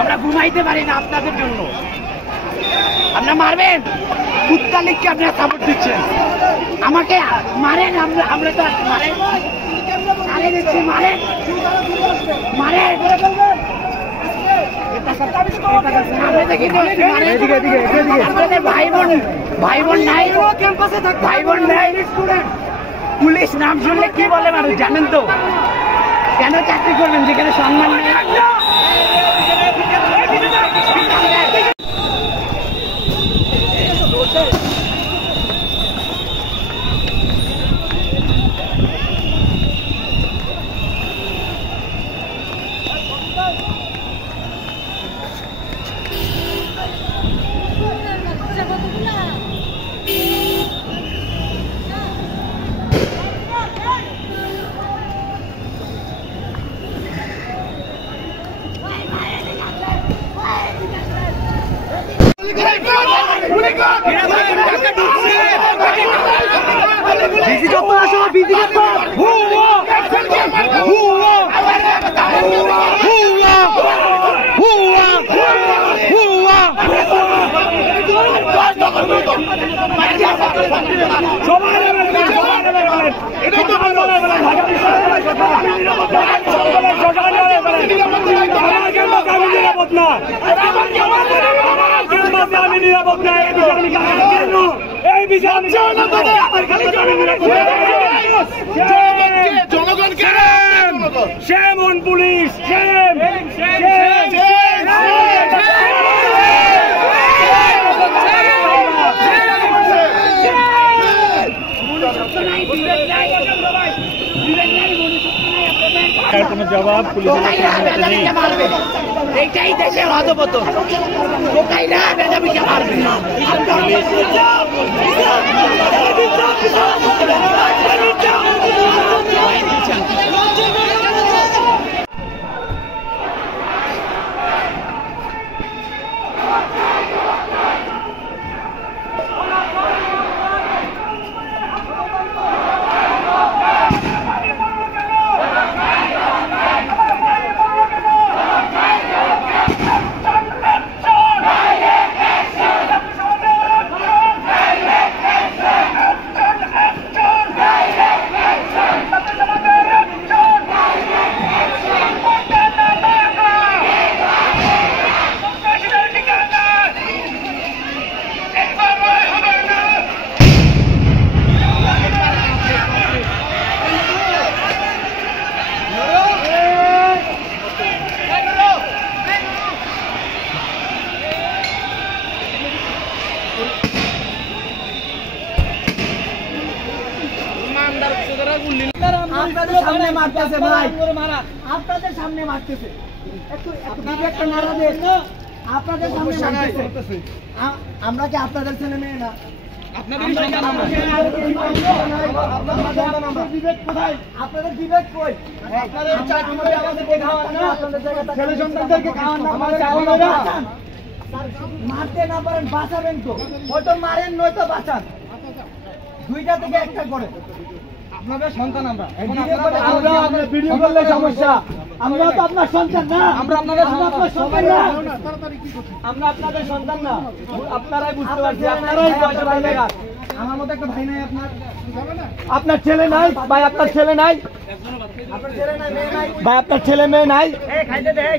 আমরা ঘুমাইতে পারি না আপনাদের জন্য। আপনারা মারবেন, কুত্তা লিখকে আপনারা সাপোর্ট দিচ্ছেন, আমাকে মারেন, আমরা তো মারেন দিচ্ছি, মারেন ভাই বোন নাই, পুলিশ নাম শুনলে কি বলে মানুষ জানেন তো? কেন চাকরি করবেন যেখানে সম্মান নেই? Shame on police! Shame! কোনো জবাব পুলিশের নেই। এইটাই দেশের অধপতন। কোকাইনা বেদাবিকে মারবে না। আপনাদের সামনে মারতেছে ভাই, আপনাদের সামনে মারতেছে, আপনাদের সামনে মারতেছে। আমরা কি আপনাদের ছেলে মেয়ে না? আপনাদের বিবেক কোথায়? আপনাদের বিবেক কই? ছেলে সন্তানদেরকে মারতে না পারেন, বাঁচাবেন তো, হয়তো মারেন নয়তো বাঁচান, দুইটা থেকে একটা করে। আপনাদের সন্তান আমরা ভিডিও করলে সমস্যা, আমরা তো আপনার সন্তান না, আমরা আপনাদের সন্তান না, আমরা আপনাদের সন্তান না, আপনারাই বুঝতে পারছি, আপনারাই আমার মতো একটা ভাই নাই আপনার, আপনার ছেলে নাই ভাই, আপনার ছেলে নাই, আপনার ছেলে নাই, ভাই আপনার ছেলে মেয়ে নাই, খাইতে দেয়।